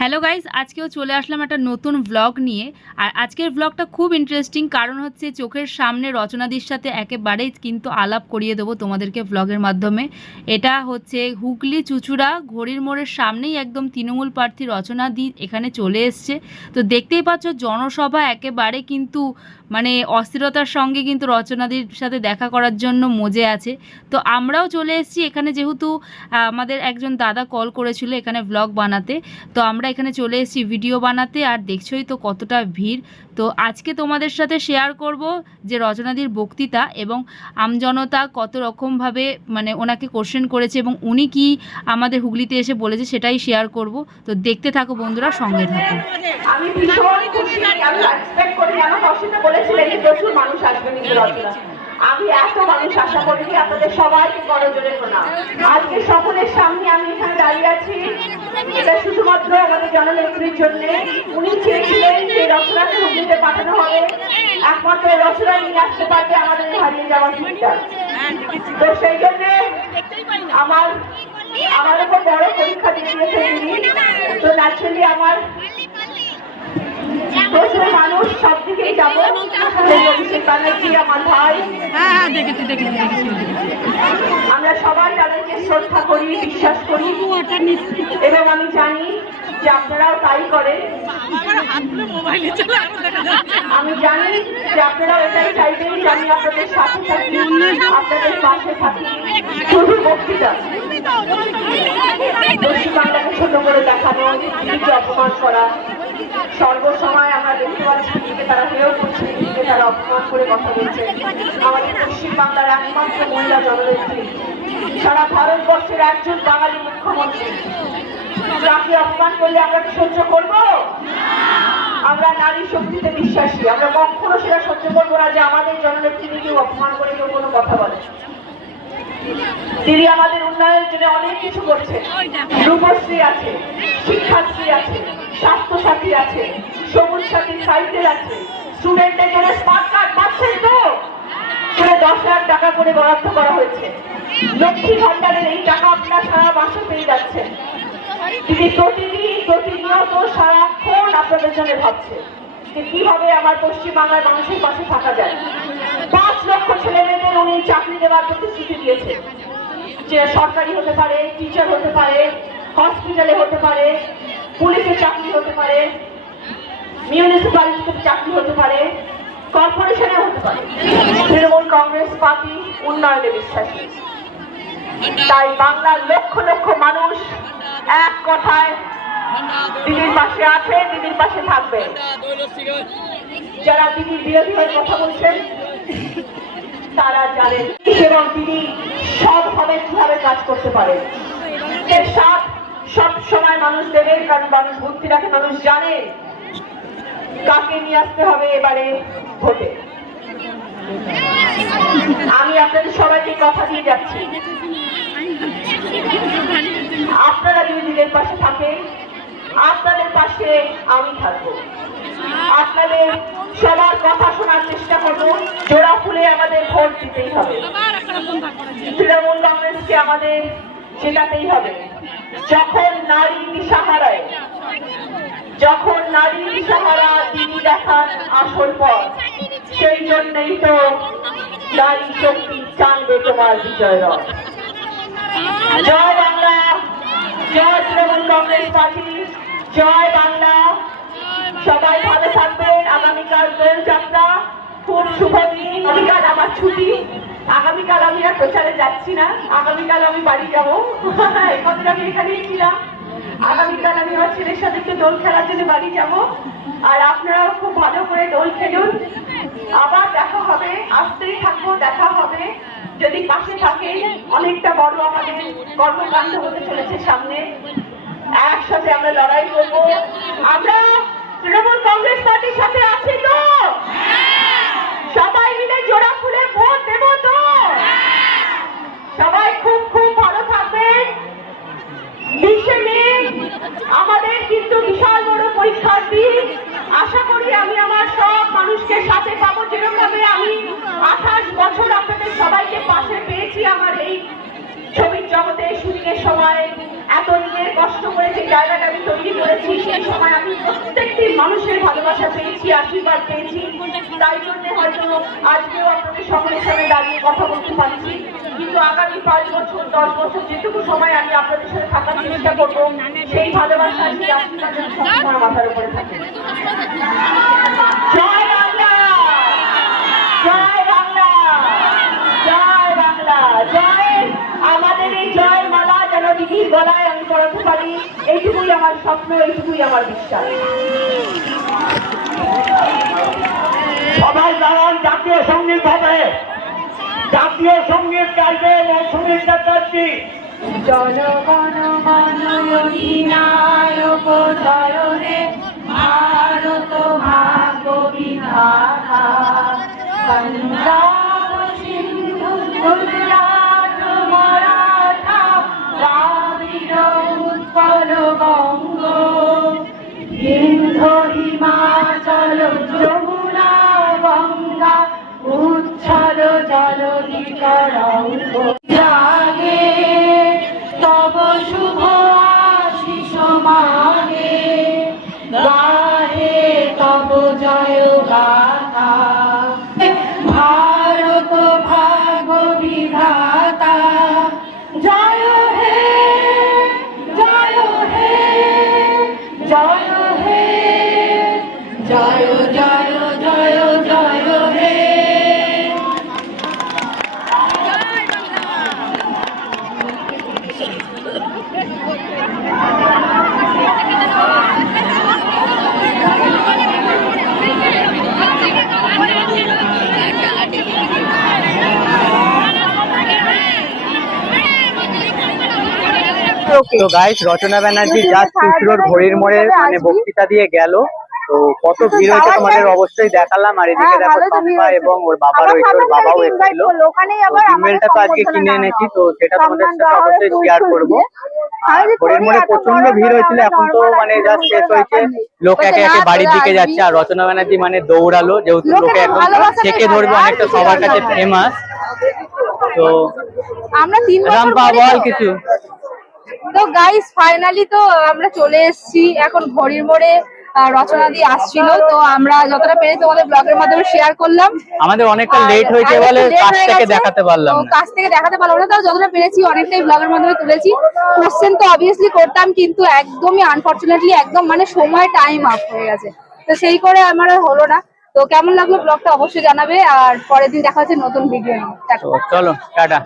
Hello guys আজকেও চলে আসলাম একটা নতুন ব্লগ নিয়ে। আর আজকের ব্লগটা খুব ইন্টারেস্টিং কারণ হচ্ছে চোখের সামনে রচনাদির সাথে একেবারেই কিন্তু আলাপ করিয়ে দেবো তোমাদেরকে ব্লগের মাধ্যমে। এটা হচ্ছে হুগলি চুচুড়া ঘড়ির মোড়ের সামনেই একদম তৃণমূল প্রার্থী রচনাদি এখানে চলে এসছে। তো দেখতেই পাচ্ছ, জনসভা একেবারে কিন্তু মানে অস্থিরতার সঙ্গে কিন্তু রচনাদির সাথে দেখা করার জন্য মজে আছে। তো আমরাও চলে এসেছি এখানে যেহেতু আমাদের একজন দাদা কল করেছিল এখানে ব্লগ বানাতে। তো আমরা এখানে চলে এসেছি ভিডিও বানাতে আর দেখছোই তো কতটা ভিড়। তো আজকে তোমাদের সাথে শেয়ার করব যে রচনাদির বক্তৃতা এবং আমজনতা কত রকমভাবে মানে ওনাকে কোশ্চেন করেছে এবং উনি কি আমাদের হুগলিতে এসে বলেছে সেটাই শেয়ার করব। তো দেখতে থাকো বন্ধুরা, সঙ্গে থাকো। বলেছিলেন যে প্রচুর মানুষ আসবে কিন্তু রচনা আমি এত মানুষ আশা করিনি আপনাদের সবাইকে করজোরে প্রণাম। আজকে সকলের সামনে আমি এখানে দাঁড়িয়ে আছি। এটা শুধুমাত্র আমাদের জননেত্রীর জন্য। উনি চেয়েছিলেন যে রচনাকে হুগলিতে পাঠানো হবে। একমাত্র রচনা নিয়ে আসতে পারবে আমাদের হারিয়ে যাওয়ার চিন্তা তো সেই জন্য আমার আমার উপর বড় পরীক্ষা দিয়ে দিয়েছে তিনি। তো ন্যাচারালি আমার প্রচুর মানুষ সব দিকেই যাব। অভিষেক ব্যানার্জি আমার ভাই। হ্যাঁ হ্যাঁ দেখেছি দেখেছি দেখেছি। আমরা সবাই তাদেরকে শ্রদ্ধা করি বিশ্বাস করি। এবং আমি জানি যে আপনারাও তাই করেন। আমি জানি যে আপনারাও এটাই চাইবেন যে আমি আপনাদের সাথে থাকি আপনাদের পাশে থাকি। শুধু বক্তৃতা। ছোট করে দেখানো দিদিকে অপমান করা। সর্বসময় আমরা দেখতে পাচ্ছি দিদিকে তারা হেয় করছে দিদিকে তারা অপমান করে কথা বলছে। আমাদের পশ্চিম বাংলার একমাত্র মহিলা জননেত্রী। সারা ভারতবর্ষের একজন বাঙালি মুখ্যমন্ত্রী। যাকে অপমান করলে আমরা কি সহ্য করব? আমরা নারী শক্তিতে বিশ্বাসী। আমরা কখনো সেটা সহ্য করব না যে আমাদের জননেত্রীকে কেউ অপমান করে কেউ কোনো কথা বলে। দিদি আমাদের উন্নয়নের জন্য অনেক কিছু করছে রূপশ্রী আছে, শিক্ষাশ্রী আছে, স্বাস্থ্যসাথী আছে, সবুজ সাথী, সাইকেল আছে স্টুডেন্টদের জন্য স্মার্ট কার্ড পাচ্ছেন তো? সেটা দশ লাখ টাকা করে বরাদ্দ করা হয়েছে। লক্ষ্মী ভান্ডারের এই টাকা আপনার সারা মাসে পেয়ে যাচ্ছেন। তিনি প্রতিদিন, প্রতিনিয়ত সারাক্ষণ আপনাদের জন্য ভাবছে যে কীভাবে আমার পশ্চিমবাংলার মানুষের পাশে থাকা যায়। পাঁচ লক্ষ ছেলে মেয়েদের উনি চাকরি দেওয়ার প্রতিশ্রুতি দিয়েছে যে সরকারি হতে পারে টিচার হতে পারে হসপিটালে হতে পারে পুলিশে চাকরি হতে পারে মিউনিসিপ্যালিটিতে চাকরি হতে পারে কর্পোরেশনে হতে পারে। তৃণমূল কংগ্রেস পার্টি উন্নয়নে বিশ্বাসী। তাই বাংলার লক্ষ লক্ষ মানুষ এক কথায় দিদির পাশে আছে, দিদির পাশে থাকবে। যারা দিদির বিরোধী হয়ে কথা বলছেন তারা জানেন এবং তিনি সৎভাবে কীভাবে কাজ করতে পারেন। সে সাথ সব সময় মানুষ দেবেন কারণ মানুষ ভক্তি রাখে, মানুষ জানে কাকে নিয়ে আসতে হবে এবারে ভোটে। আমি আপনাদের সবাইকে কথা দিয়ে যাচ্ছি। আপনারা যদি দিদির পাশে থাকেন আপনাদের পাশে আমি থাকব। আপনাদের সবার কথা শোনার চেষ্টা করব। জোড়া ফুলে আমাদের ভোট দিতেই হবে। তৃণমূল কংগ্রেসকে আমাদের জেতাতেই হবে। যখন নারী দিশাহারায়, যখন নারী দিশাহারা তিনি দেখান আসল পথ, সেই জন্যই তো নারী শক্তি চানবে তোমার বিজয় রথ। জয় বাংলা! কংগ্রেস পার্টি। জয় বাংলা। সবাই ভালো থাকবেন। আগামীকাল দোল যাত্রা খুব শুভ দিন। আমার ছুটি। আগামীকাল আমি আর প্রচারে যাচ্ছি না। আগামীকাল আমি বাড়ি যাব। এখন আমি এখানেই ছিলাম। আগামীকাল আমি আমার ছেলের সাথে একটু দোল খেলার জন্য বাড়ি যাব। আর আপনারাও খুব ভালো করে দোল খেলুন। আবার দেখা হবে। আসতেই থাকব, দেখা হবে। যদি পাশে থাকে অনেকটা বড় আমাদের কর্মকাণ্ড হতে চলেছে সামনে। একসাথে আমরা লড়াই করব। আমরা তৃণমূল কংগ্রেস পার্টির সাথে আছি তো? সবাই মিলে জোড়া ফুলে ভোট দেবো তো? সবাই খুব খুব ভালো থাকবেন। বিশে মে, আমাদের কিন্তু বিশাল বড় পরীক্ষার দিন। আশা করি আমি আমার সব মানুষকে সাথে পাবো। যেরকমভাবে আমি আঠাশ বছর আপনাদের সবাইকে পাশে পেয়েছি আমার এই ছবির জগতে শুটিংয়ের সময় জায়গাটা আমি তৈরি করেছি, সেই সময় আমি প্রত্যেকটি মানুষের ভালোবাসা পেয়েছি, আশীর্বাদ পেয়েছি। তাই জন্য হয়তো আজকেও আপনাদের সকলের সঙ্গে দাঁড়িয়ে কথা বলতে পারছি। কিন্তু আগামী পাঁচ বছর, দশ বছর যেটুকু সময় আমি আপনাদের সাথে থাকার চেষ্টা করব, সেই ভালোবাসা সেই মাথার উপরে থাকে জয় বাংলা জয় বাংলা জয় বাংলা জয় আমাদের এই জয় যেন গলায় আমি পড়াতে পারি এইটুকুই আমার স্বপ্ন এইটুকুই আমার বিশ্বাস। সবাই দাঁড়ান জাতীয় সংগীত হবে। জাতীয় সংগীত গাইবে মৌসুমী চ্যাটার্জি। জনগণ মন অধিনায়ক জয় ভারত ভাগ্য বিধাতা পঞ্জাব সিন্ধু তো গাইস রচনা ব্যানার্জি জাস্ট চুচড়োর ঘড়ির মোড়ে মানে বক্তৃতা দিয়ে গেল। তো কত ভিড় হয়েছে তোমাদের অবশ্যই দেখালাম আর এদিকে দেখো শম্পা এবং ওর বাবা রয়েছে ওর বাবাও এসেছিল। জিমেলটা তো আজকে কিনে এনেছি তো সেটা তোমাদের সাথে অবশ্যই শেয়ার করব। আর মোড়ে প্রচণ্ড ভিড় হয়েছিল এখন তো মানে জাস্ট শেষ হয়েছে। লোক একে একে বাড়ির দিকে যাচ্ছে আর রচনা ব্যানার্জি মানে দৌড়ালো যেহেতু লোকে একদম থেকে ধরবে অনেকটা সবার কাছে ফেমাস তো আমরা তিন রাম্পা বল কিছু তো গাইস ফাইনালি তো আমরা চলে এসেছি। এখন ঘড়ির মোড়ে আহ, রচনা দিয়ে আসছিল। তো আমরা যতটা পেরেছি তোমাদের ব্লগের মাধ্যমে শেয়ার করলাম। আমাদের অনেকটা লেট হয়েছে বলে কাছ থেকে দেখাতে পারলাম কাছ থেকে দেখাতে পারলাম না তাও যতটা পেরেছি অনেকটাই ব্লগের মাধ্যমে তুলেছি। কোশ্চেন তো অবভিয়াসলি করতাম কিন্তু একদমই আনফরচুনেটলি একদম মানে সময় টাইম আপ হয়ে গেছে। তো সেই করে আমার হলো না। তো কেমন লাগল ব্লগটা অবশ্যই জানাবে আর পরের দিন দেখা হচ্ছে নতুন ভিডিও নিয়ে। চলো টাটা।